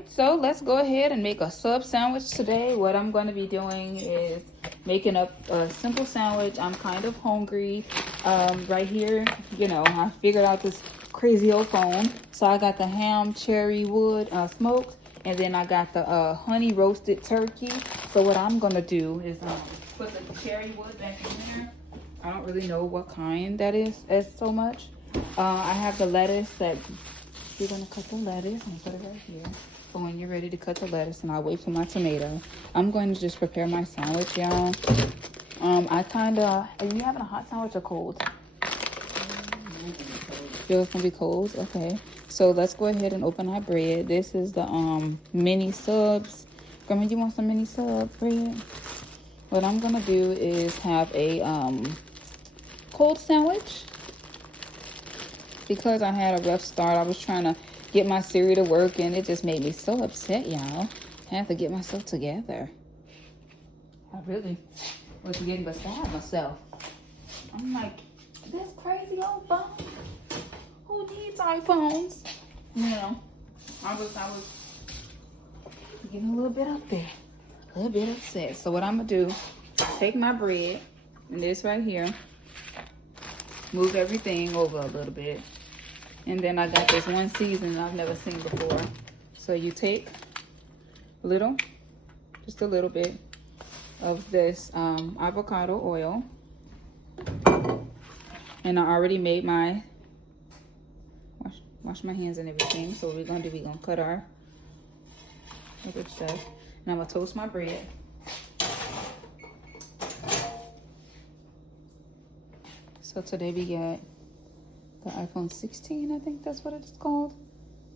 right, so let's go ahead and make a sub sandwich today. What I'm going to be doing is making up a simple sandwich. I'm kind of hungry. Right here, you know, I figured out this crazy old phone. So I got the ham cherry wood smoked, and then I got the honey roasted turkey. So what I'm going to do is put the cherry wood back in there. I don't really know what kind that is as so much. I have the lettuce that you're gonna cut the lettuce and put it right here. So when you're ready to cut the lettuce, and I'll wait for my tomato. I'm going to just prepare my sandwich, y'all. Are you having a hot sandwich or cold? Yours gonna be cold? Okay. So let's go ahead and open our bread. This is the mini subs. Grandma, you want some mini sub bread? What I'm gonna do is have a cold sandwich. Because I had a rough start, I was trying to get my cereal to work, and it just made me so upset, y'all. I have to get myself together. I really was getting beside myself. I'm like, this crazy old phone? Who needs iPhones? You know, I was getting a little bit up there. A little bit upset. So what I'm going to do, take my bread, and this right here, move everything over a little bit. And then I got this one seasoning I've never seen before. So you take just a little bit of this avocado oil. And I already made my, wash my hands and everything. So what we're gonna do, we're gonna cut our other stuff. And I'm gonna toast my bread. So today we got the iPhone 16, I think that's what it's called.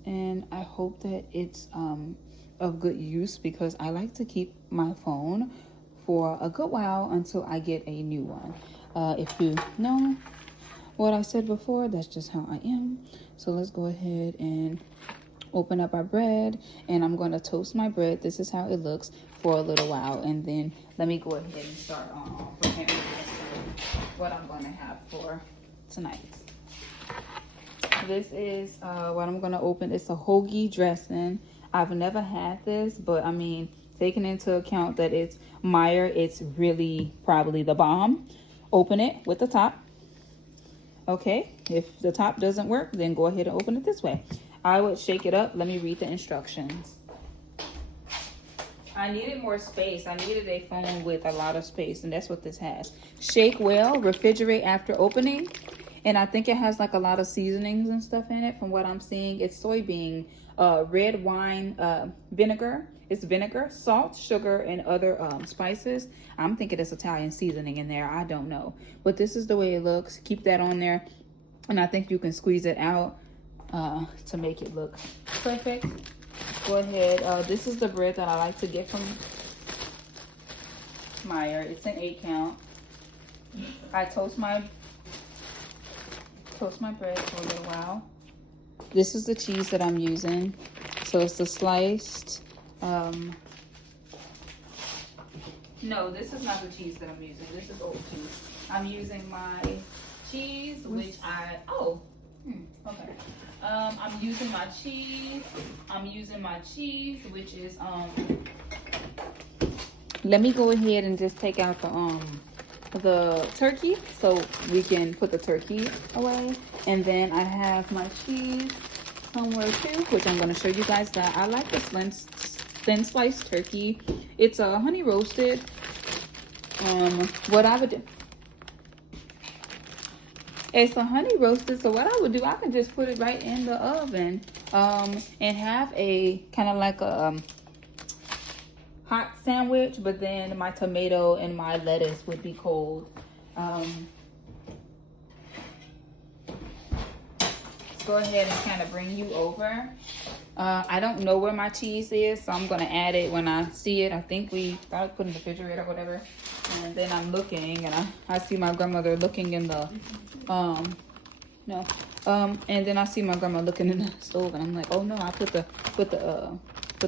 And I hope that it's of good use, because I like to keep my phone for a good while until I get a new one. If you know what I said before, that's just how I am. So let's go ahead and open up our bread, and I'm going to toast my bread. This is how it looks for a little while, and then let me go ahead and start preparing what I'm going to have for tonight. This is what I'm going to open. It's a hoagie dressing. I've never had this, but I mean, taking into account that it's Meyer, it's really probably the bomb. Open it with the top. Okay, if the top doesn't work, then go ahead and open it this way. I would shake it up. Let me read the instructions. I needed more space. I needed a phone with a lot of space, and that's what this has. Shake well, refrigerate after opening. And I think it has like a lot of seasonings and stuff in it from what I'm seeing. It's soybean, red wine, vinegar. It's vinegar, salt, sugar, and other spices. I'm thinking it's Italian seasoning in there. I don't know. But this is the way it looks. Keep that on there. And I think you can squeeze it out to make it look perfect. Go ahead. This is the bread that I like to get from Meyer. It's an 8 count. I toast my bread for a little while. This is the cheese that I'm using. So it's the sliced, no, this is not the cheese that I'm using. This is old cheese. I'm using my cheese, which okay. I'm using my cheese, which is, let me go ahead and just take out the turkey so we can put the turkey away. And then I have my cheese somewhere too, which I'm going to show you guys that I like this thin sliced turkey. It's a honey roasted. What I would do, it's a honey roasted, so what I would do, I could just put it right in the oven and have a kind of like a hot sandwich, but then my tomato and my lettuce would be cold. Let's go ahead and kind of bring you over. I don't know where my cheese is, so I'm gonna add it when I see it. I think we thought to put in the refrigerator or whatever. And then I'm looking, and I see my grandmother looking in the and then I see my grandma looking in the stove, and I'm like, oh no, I put the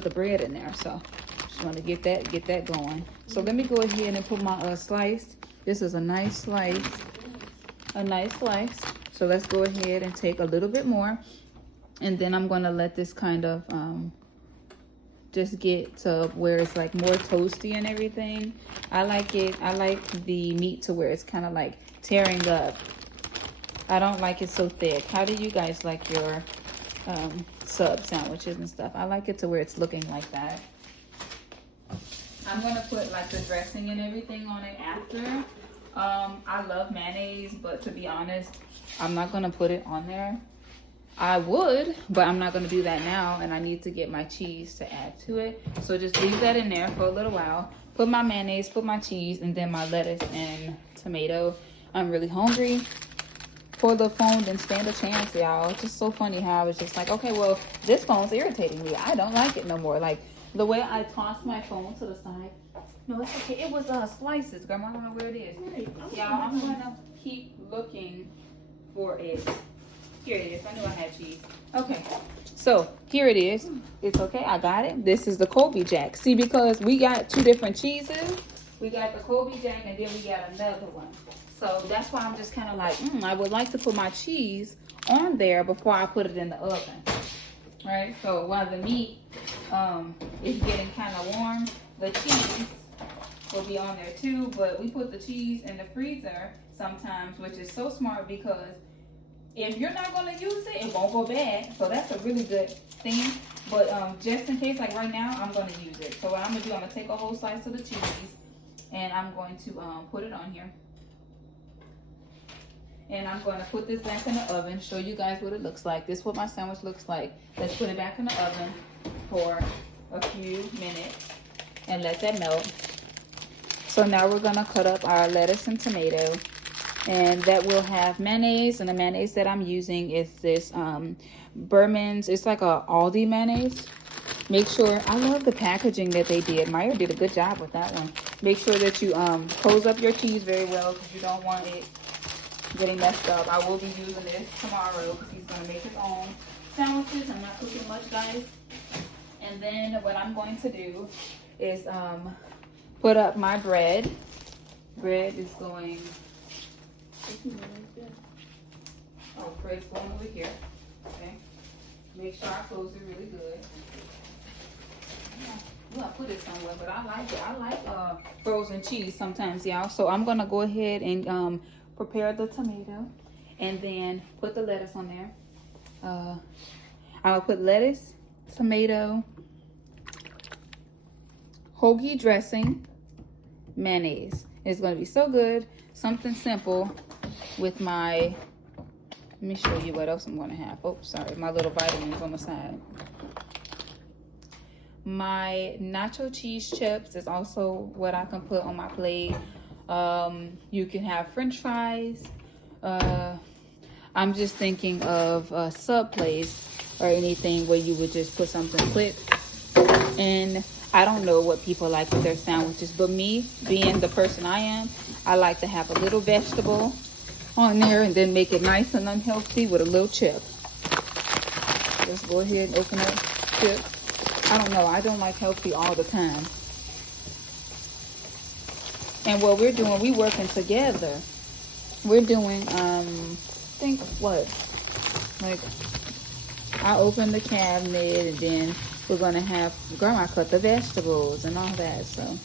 bread in there. So just want to get that going. So let me go ahead and put my slice. This is a nice slice. So let's go ahead and take a little bit more, and then I'm going to let this kind of just get to where it's like more toasty and everything. I like it. I like the meat to where it's kind of like tearing up. I don't like it so thick. How do you guys like your sub sandwiches and stuff? I like it to where it's looking like that. I'm gonna put like the dressing and everything on it after. I love mayonnaise, but to be honest, I'm not gonna put it on there. I would, but I'm not gonna do that now, and I need to get my cheese to add to it. So just leave that in there for a little while. Put my mayonnaise, put my cheese, and then my lettuce and tomato. I'm really hungry. For the phone, didn't stand a chance, y'all. It's just so funny how I was just like, okay, well, this phone's irritating me. I don't like it no more. Like, the way I tossed my phone to the side. No, it's okay. It was slices, Grandma. I don't know where it is. Y'all, I'm going to keep looking for it. Here it is. I knew I had cheese. Okay. So, here it is. It's okay. I got it. This is the Colby Jack. See, because we got two different cheeses. We got the Colby Jack, and then we got another one. So, that's why I'm just kind of like, I would like to put my cheese on there before I put it in the oven. Right? So, while the meat is getting kind of warm, the cheese will be on there too. But we put the cheese in the freezer sometimes, which is so smart because if you're not going to use it, it won't go bad. So that's a really good thing. But just in case, like right now, I'm going to use it. So what I'm going to do, I'm going to take a whole slice of the cheese and I'm going to put it on here. And I'm going to put this back in the oven, show you guys what it looks like. This is what my sandwich looks like. Let's put it back in the oven for a few minutes and let that melt. So now we're going to cut up our lettuce and tomato. And that will have mayonnaise. And the mayonnaise that I'm using is this Berman's. It's like a Aldi mayonnaise. Make sure, I love the packaging that they did. Maya did a good job with that one. Make sure that you close up your cheese very well because you don't want it getting messed up. I will be using this tomorrow because he's going to make his own sandwiches. I'm not cooking much, guys. And then what I'm going to do is put up my bread. Bread is going... Oh, bread's going over here. Okay. Make sure I close it really good. Yeah, I put it somewhere, but I like it. I like frozen cheese sometimes, y'all. So I'm going to go ahead and... prepare the tomato and then put the lettuce on there. I'll put lettuce, tomato, hoagie dressing, mayonnaise. It's going to be so good. Something simple with my, let me show you what else I'm going to have. Oh, sorry, my little vitamins on the side. My nacho cheese chips is also what I can put on my plate. You can have French fries. I'm just thinking of a sub place or anything where you would just put something quick. And I don't know what people like with their sandwiches, but me, being the person I am, I like to have a little vegetable on there and then make it nice and unhealthy with a little chip. Let's go ahead and open up chips. I don't know. I don't like healthy all the time. And what we're doing, we working together. We're doing, think what? Like, I open the cabinet and then we're going to have Grandma cut the vegetables and all that. So,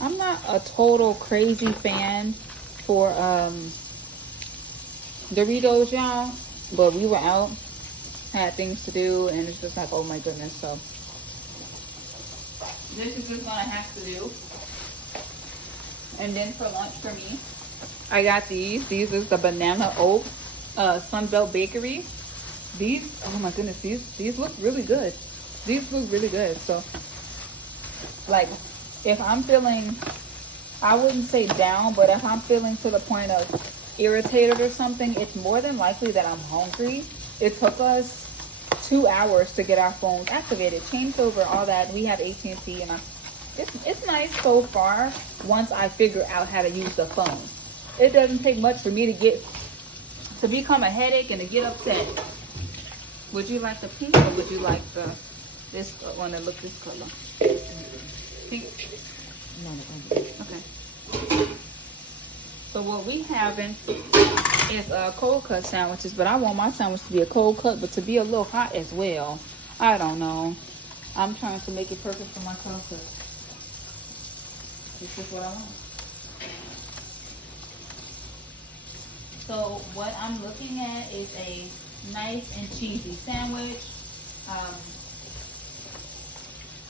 I'm not a total crazy fan for Doritos, y'all. But we were out, had things to do, and it's just like, oh my goodness. So, this is just what I have to do. And then for lunch for me, I got these. These is the Banana Oat Sunbelt Bakery. These, oh my goodness, these look really good. These look really good. So, like, if I'm feeling, I wouldn't say down, but if I'm feeling to the point of irritated or something, it's more than likely that I'm hungry. It took us 2 hours to get our phones activated, changed over, all that. We have AT&T, and it's nice so far once I figure out how to use the phone. It doesn't take much for me to become a headache and to get upset. Would you like the pink or would you like this one that look this color? Pink? No. Okay. So what we having is cold cut sandwiches, but I want my sandwich to be a cold cut, but to be a little hot as well. I don't know. I'm trying to make it perfect for myself. This is what I want. So what I'm looking at is a nice and cheesy sandwich.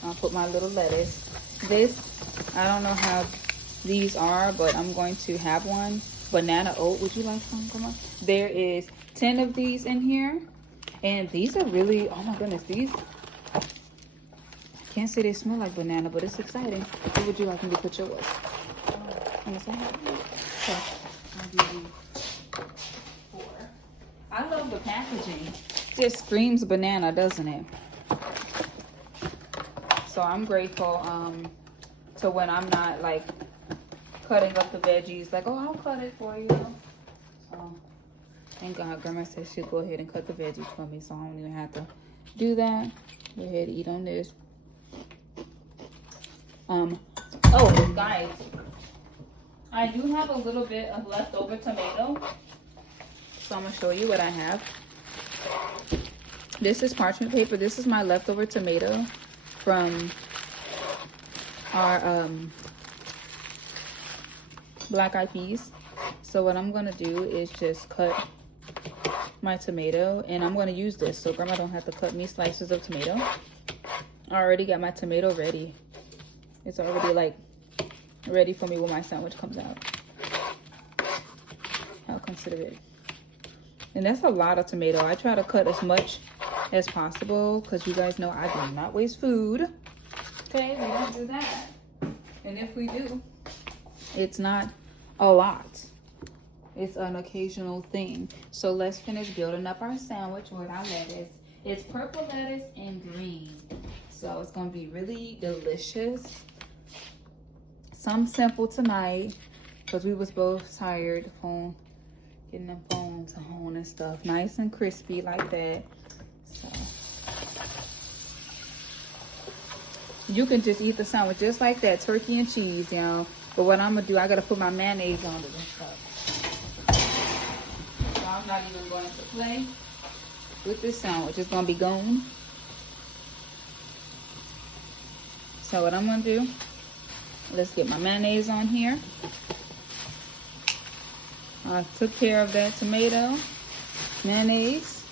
I'll put my little lettuce. This, I don't know how these are, but I'm going to have one. Banana oat, would you like some? Come on. There is 10 of these in here. And these are really, oh my goodness, these, I can't say they smell like banana, but it's exciting. What would you like me to put yours? On the side? Okay. I'll give you 4. I love the packaging. It just screams banana, doesn't it? So I'm grateful to when I'm not like cutting up the veggies, like, oh, I'll cut it for you. So thank God Grandma said she'll go ahead and cut the veggies for me, so I don't even have to do that. Go ahead and eat on this. Oh guys, I do have a little bit of leftover tomato, so I'm gonna show you what I have. This is parchment paper. This is my leftover tomato from our black eyed peas. So what I'm gonna do is just cut my tomato, and I'm gonna use this so Grandma don't have to cut me slices of tomato. I already got my tomato ready. It's already like ready for me when my sandwich comes out. How considerate. And that's a lot of tomato. I try to cut as much as possible because you guys know I do not waste food. Okay, we don't do that. And if we do, it's not a lot. It's an occasional thing. So let's finish building up our sandwich with our lettuce. It's purple lettuce and green. So it's gonna be really delicious. Some simple tonight because we was both tired from getting them bones on and stuff. Nice and crispy like that. So you can just eat the sandwich just like that, turkey and cheese, y'all. But what I'm gonna do, I gotta put my mayonnaise on it and stuff. So I'm not even going to play with this sandwich. It's gonna be gone. So what I'm gonna do, let's get my mayonnaise on here. I took care of that tomato, mayonnaise.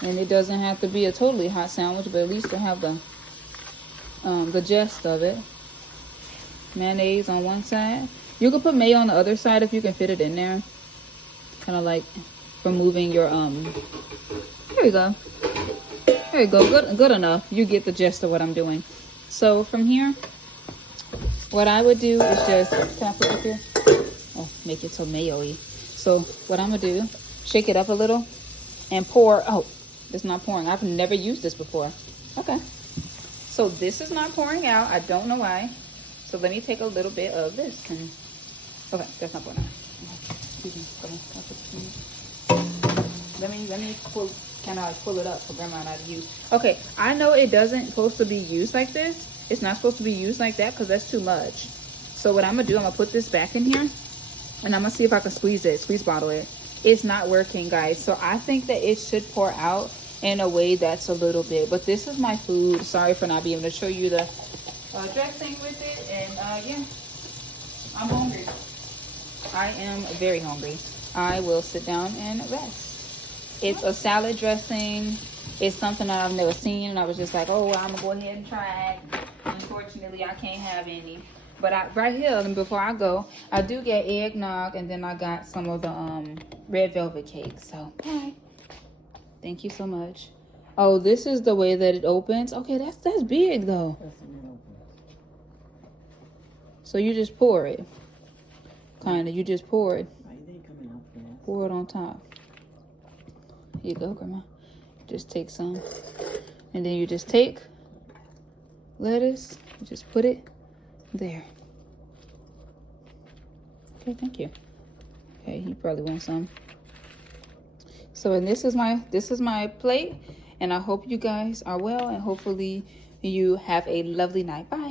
And it doesn't have to be a totally hot sandwich, but at least to have the gist of it. Mayonnaise on one side. You can put mayo on the other side if you can fit it in there. Kind of like removing your there we go. There you go. Good enough. You get the gist of what I'm doing. So from here, what I would do is just, can I put it here? Oh, make it so mayo-y. So what I'm gonna do, shake it up a little and pour. Oh, it's not pouring. I've never used this before. Okay. So this is not pouring out. I don't know why. So let me take a little bit of this and, okay, that's not pouring out. Excuse me. Come on. Let me pull, kind of like pull it up for Grandma and I to use. Okay, I know it doesn't supposed to be used like this. It's not supposed to be used like that because that's too much. So what I'm gonna do, I'm gonna put this back in here and I'm gonna see if I can squeeze bottle it. It's not working, guys. So I think that it should pour out in a way that's a little bit, but this is my food. Sorry for not being able to show you the dressing with it. And yeah, I'm hungry. I am very hungry. I will sit down and rest. It's a salad dressing. It's something that I've never seen, and I was just like, oh, I'm gonna go ahead and try it. Unfortunately, I can't have any. But right here, and before I go, I do get eggnog, and then I got some of the red velvet cake. So, hi. Thank you so much. Oh, this is the way that it opens. Okay, that's big though. So you just pour it. Kinda, you just pour it. Pour it on top. Here you go, Grandma. Just take some. And then you just take lettuce, you just put it there. Okay, thank you. Okay, you probably want some. So, and this is my plate, and I hope you guys are well, and hopefully you have a lovely night. Bye.